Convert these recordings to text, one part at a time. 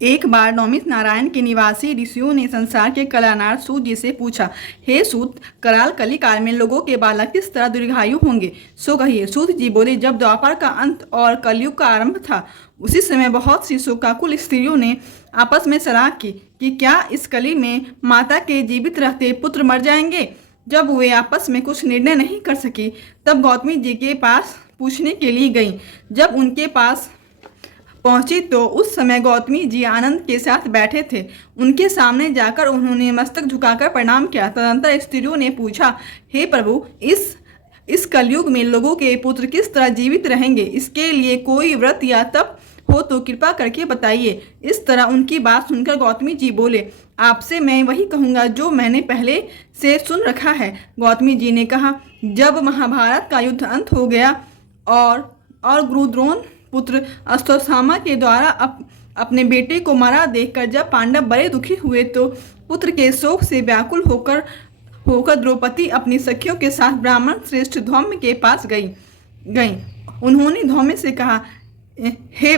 एक बार नौमित नारायण के निवासी ऋषियों ने संसार के कलानाथ सूत जी से पूछा, हे सूत, कराल कली काल में लोगों के बालक किस तरह दीर्घायु होंगे, सो कहिए। सूत जी बोले, जब द्वापर का अंत और कलयुग का आरंभ था, उसी समय बहुत सी शोकाकुल स्त्रियों ने आपस में सलाह की कि क्या इस कली में माता के जीवित रहते पुत्र मर जाएंगे। जब वे आपस में कुछ निर्णय नहीं कर सकी, तब गौतमी जी के पास पूछने के लिए गईं। जब उनके पास पहुंची तो उस समय गौतमी जी आनंद के साथ बैठे थे। उनके सामने जाकर उन्होंने मस्तक झुकाकर प्रणाम किया। तदंतर स्त्रियों ने पूछा, हे प्रभु, इस कलयुग में लोगों के पुत्र किस तरह जीवित रहेंगे, इसके लिए कोई व्रत या तप हो तो कृपा करके बताइए। इस तरह उनकी बात सुनकर गौतमी जी बोले, आपसे मैं वही कहूँगा जो मैंने पहले से सुन रखा है। गौतमी जी ने कहा, जब महाभारत का युद्ध अंत हो गया और गुरुद्रोण पुत्र अश्वत्थामा के द्वारा अपने बेटे को मारा देखकर जब पांडव बड़े दुखी हुए तो पुत्र के शोक से व्याकुल होकर द्रौपदी अपनी सखियों के साथ ब्राह्मण श्रेष्ठ धौम्य के पास गई। उन्होंने धौम्य से कहा, हे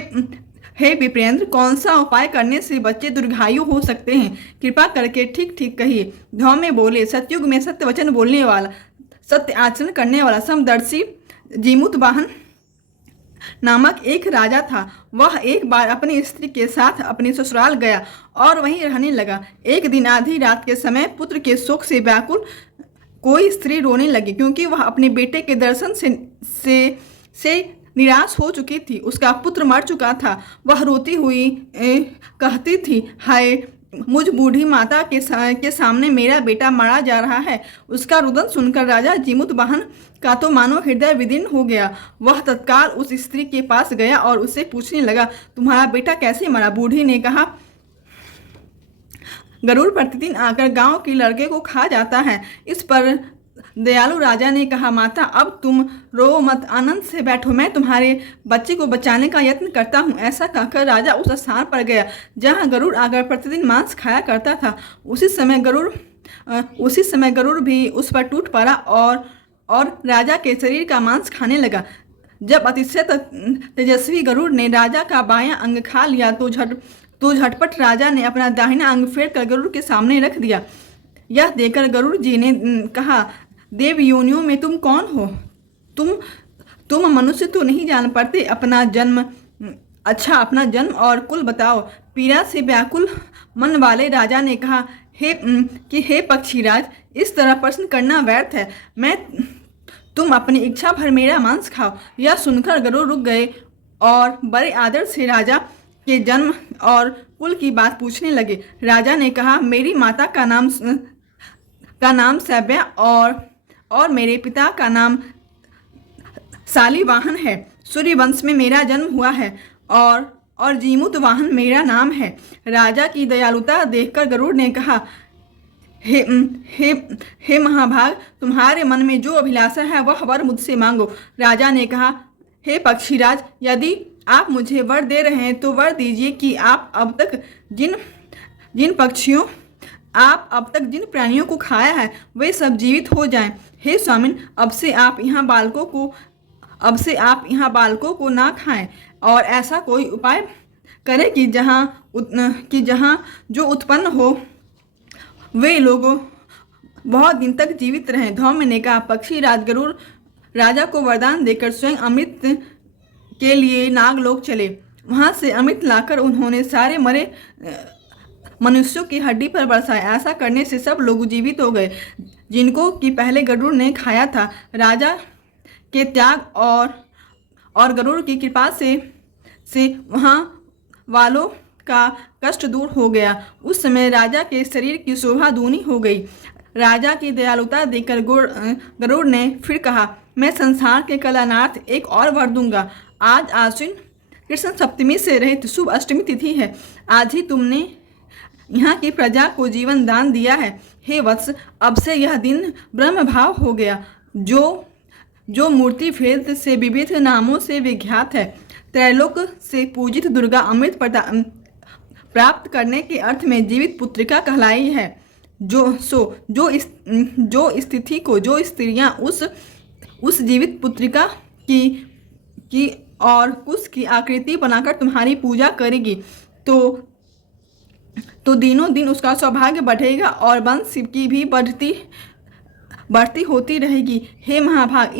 विप्रेंद्र, कौन सा उपाय करने से बच्चे दीर्घायु हो सकते हैं, कृपा करके ठीक ठीक कहिए। धौम्य बोले, सतयुग में सत्य वचन बोलने वाला, सत्य आचरण करने वाला समदर्शी जीमूत वाहन नामक एक राजा था। वह एक बार अपनी स्त्री के साथ अपने ससुराल गया और वहीं रहने लगा। एक दिन आधी रात के समय पुत्र के शोक से व्याकुल कोई स्त्री रोने लगी, क्योंकि वह अपने बेटे के दर्शन से निराश हो चुकी थी। उसका पुत्र मर चुका था। वह रोती हुई कहती थी, हाय, मुझ बूढ़ी माता के सामने मेरा बेटा मारा जा रहा है। उसका रुदन सुनकर राजा जीमूत वाहन का तो मानो हृदय विदीर्ण हो गया। वह तत्काल उस स्त्री के पास गया और उससे पूछने लगा, तुम्हारा बेटा कैसे मरा। बूढ़ी ने कहा, गरुड़ प्रतिदिन आकर गांव के लड़के को खा जाता है। इस पर दयालु राजा ने कहा, माता, अब तुम रो मत, आनंद से बैठो, मैं तुम्हारे बच्चे को बचाने का यत्न करता हूँ। ऐसा कहकर राजा उस स्थान पर गया जहाँ गरुड़ आकर प्रतिदिन मांस खाया करता था। उसी समय गरुड़ भी उस पर टूट पड़ा और राजा के शरीर का मांस खाने लगा। जब अतिशय तेजस्वी गरुड़ ने राजा का बायां अंग खा लिया तो झटपट राजा ने अपना दाहिना अंग फेर कर गरुड़ के सामने रख दिया। यह देखकर गरुड़ जी ने कहा, देव योनियों में तुम कौन हो? तुम मनुष्य तो नहीं जान पाते अपना जन्म और कुल बताओ। पीड़ा से व्याकुल मन वाले राजा ने कहा, हे पक्षीराज, इस तरह प्रश्न करना व्यर्थ है। तुम अपनी इच्छा भर मेरा मांस खाओ। यह सुनकर गरुड़ रुक गए और बड़े आदर से राजा के जन्म और कुल की बात पूछने लगे। राजा ने कहा, मेरी माता का नाम सैव्या और मेरे पिता का नाम शालिवाहन है। सूर्य वंश में मेरा जन्म हुआ है और जीमूत वाहन मेरा नाम है। राजा की दयालुता देखकर गरुड़ ने कहा, हे महाभाग, तुम्हारे मन में जो अभिलाषा है वह वर मुझसे मांगो। राजा ने कहा, हे पक्षीराज, यदि आप मुझे वर दे रहे हैं तो वर दीजिए कि आप अब तक जिन प्राणियों को खाया है वे सब जीवित हो जाएं। हे स्वामिन, अब से आप यहाँ बालकों को ना खाएं और ऐसा कोई उपाय करें कि जहाँ जो उत्पन्न हो वे लोग बहुत दिन तक जीवित रहें। धौम्य ने कहा, पक्षीराज गरुड़ राजा को वरदान देकर स्वयं अमृत के लिए नागलोक चले। वहां से अमृत लाकर उन्होंने सारे मरे मनुष्यों की हड्डी पर बरसाया। ऐसा करने से सब लोग जीवित हो गए जिनको कि पहले गरुड़ ने खाया था। राजा के त्याग और गरुड़ की कृपा से वहाँ वालों का कष्ट दूर हो गया। उस समय राजा के शरीर की शोभा दूनी हो गई। राजा की दयालुता देखकर गरुड़ ने फिर कहा, मैं संसार के कलानाथ एक और वर दूंगा। आज आश्विन कृष्ण सप्तमी से रहित शुभ अष्टमी तिथि है। आज ही तुमने यहाँ की प्रजा को जीवन दान दिया है। हे वत्स, अब से यह दिन ब्रह्म भाव हो गया, जो मूर्ति भेद से विविध नामों से विख्यात है। त्रैलोक से पूजित दुर्गा अमृत प्राप्त करने के अर्थ में जीवित पुत्रिका कहलाई है। जो स्त्रियां उस जीवित पुत्रिका की और कुश की आकृति बनाकर तुम्हारी पूजा करेगी तो तो दिनों दिन उसका सौभाग्य बढ़ेगा और वंश की भी बढ़ती होती रहेगी। हे महाभाग,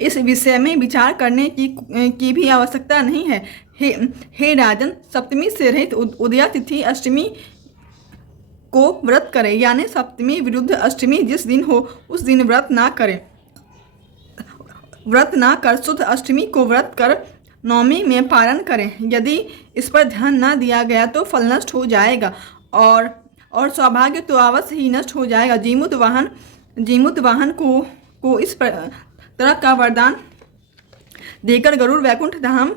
इस विषय में विचार करने की भी आवश्यकता नहीं है। हे राजन, सप्तमी से रहित उदया तिथि अष्टमी को व्रत करें, यानी सप्तमी विरुद्ध अष्टमी जिस दिन हो उस दिन व्रत ना कर शुद्ध अष्टमी को व्रत कर नवमी में पारण करें। यदि इस पर ध्यान ना दिया गया तो फल नष्ट हो जाएगा और सौभाग्य तो अवश्य ही नष्ट हो जाएगा। जीमूत वाहन को इस तरह का वरदान देकर गरुड़ वैकुंठ धाम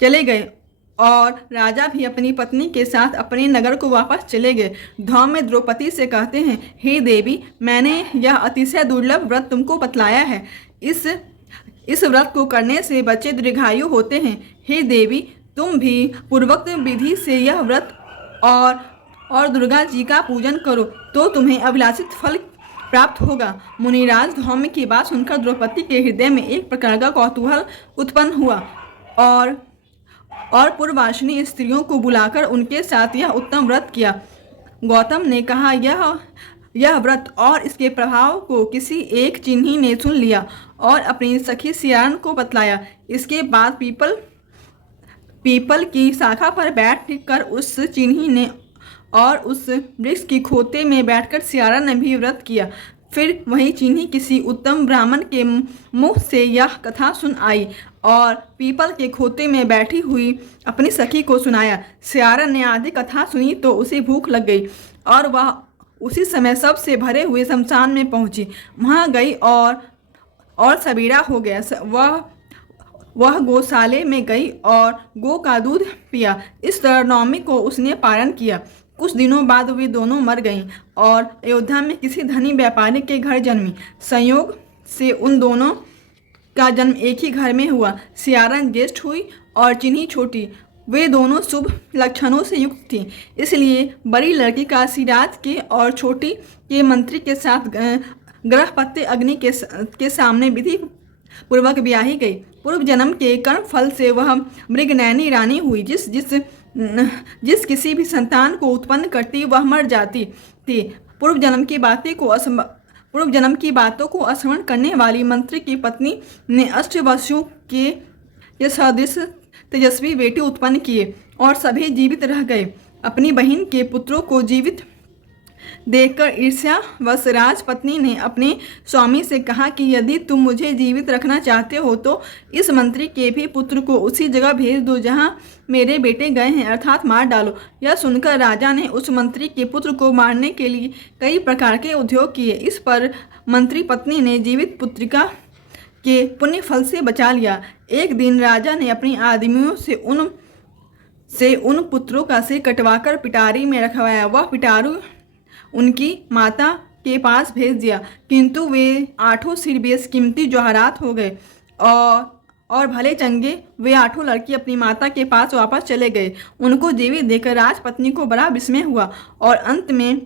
चले गए और राजा भी अपनी पत्नी के साथ अपने नगर को वापस चले गए। धौम में द्रौपदी से कहते हैं, हे देवी, मैंने यह अतिशय दुर्लभ व्रत तुमको बतलाया है। इस व्रत को करने से बच्चे दीर्घायु होते हैं। हे देवी, तुम भी पूर्वोक्त विधि से यह व्रत और दुर्गा जी का पूजन करो तो तुम्हें अभिलाषित फल प्राप्त होगा। मुनिराज धौम्य की बात सुनकर द्रौपदी के हृदय में एक प्रकार का कौतूहल उत्पन्न हुआ और पूर्ववासिनी स्त्रियों को बुलाकर उनके साथ यह उत्तम व्रत किया। गौतम ने कहा, यह व्रत और इसके प्रभाव को किसी एक चिन्ही ने सुन लिया और अपनी सखी सियारन को बतलाया। इसके बाद पीपल की शाखा पर बैठ कर उस चिन्ही ने और उस वृक्ष की खोते में बैठकर सियारन ने भी व्रत किया। फिर वही चिन्ही किसी उत्तम ब्राह्मण के मुख से यह कथा सुन आई और पीपल के खोते में बैठी हुई अपनी सखी को सुनाया। सियारन ने आधी कथा सुनी तो उसे भूख लग गई और वह उसी समय सबसे भरे हुए शमशान में पहुंची। वहां गई और सवेरा हो गया। वह गौशाले में गई और गौ का दूध पिया। इस तरह नवमी को उसने पारण किया। कुछ दिनों बाद वे दोनों मर गईं और अयोध्या में किसी धनी व्यापारी के घर जन्मी। संयोग से उन दोनों का जन्म एक ही घर में हुआ। सियारन ज्येष्ठ हुई और चिन्ही छोटी। वे दोनों शुभ लक्षणों से युक्त थीं, इसलिए बड़ी लड़की काशीराज के और छोटी के मंत्री के साथ ग्रहपत्य अग्नि के सामने विधि पूर्वक ब्याही गई। पूर्व जन्म के कर्म फल से वह मृगनयनी रानी हुई। जिस किसी भी संतान को उत्पन्न करती वह मर जाती थी। पूर्व जन्म की बातों को स्मरण करने वाली मंत्री की पत्नी ने अष्टवसुओं के सदृश तेजस्वी बेटे उत्पन्न किए और सभी जीवित रह गए। अपनी बहन के पुत्रों को जीवित देखकर ईर्ष्यावश राजपत्नी ने अपने स्वामी से कहा कि यदि तुम मुझे जीवित रखना चाहते हो तो इस मंत्री के भी पुत्र को उसी जगह भेज दो जहां मेरे बेटे गए हैं, अर्थात मार डालो। यह सुनकर राजा ने उस मंत्री के पुत्र को मारने के लिए कई प्रकार के उद्योग किए। इस पर मंत्री पत्नी ने जीवित पुत्रिका के पुण्य फल से बचा लिया। एक दिन राजा ने अपनी आदमियों से उन पुत्रों का सिर कटवाकर पिटारी में रखवाया। वह पिटारू उनकी माता के पास भेज दिया, किंतु वे 8 सिर बेशकीमती जवाहरात हो गए और भले चंगे वे 8 लड़की अपनी माता के पास वापस चले गए। उनको जीवित देखकर राजपत्नी को बड़ा विस्मय हुआ और अंत में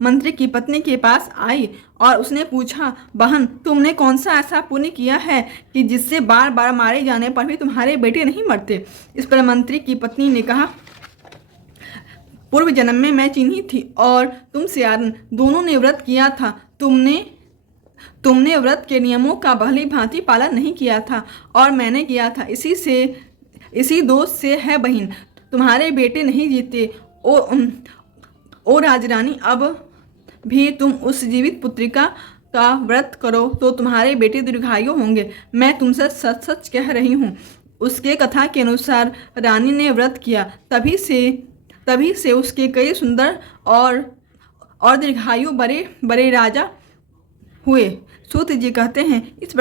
मंत्री की पत्नी के पास आई और उसने पूछा, बहन, तुमने कौन सा ऐसा पुण्य किया है कि जिससे बार बार मारे जाने पर भी तुम्हारे बेटे नहीं मरते? इस पर मंत्री की पत्नी ने कहा, पूर्व जन्म में मैं चिन्ही थी और तुम सियारन, दोनों ने व्रत किया था। तुमने व्रत के नियमों का भली भांति पालन नहीं किया था और मैंने किया था। इसी दोष से है बहन, तुम्हारे बेटे नहीं जीते। ओ राजरानी, अब भी तुम उस जीवित पुत्रिका का व्रत करो तो तुम्हारे बेटे दीर्घायु होंगे। मैं तुमसे सच सच कह रही हूँ। उसके कथा के अनुसार रानी ने व्रत किया, तभी से उसके कई सुंदर और दीर्घायु बड़े बड़े राजा हुए। सूत जी कहते हैं, इस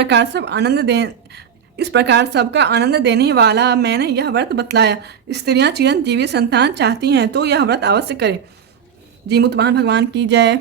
प्रकार सबका आनंद देने वाला मैंने यह व्रत बतलाया। स्त्रियां चिरंजीवी संतान चाहती हैं तो यह व्रत अवश्य करें। जीमूत वाहन भगवान की जय।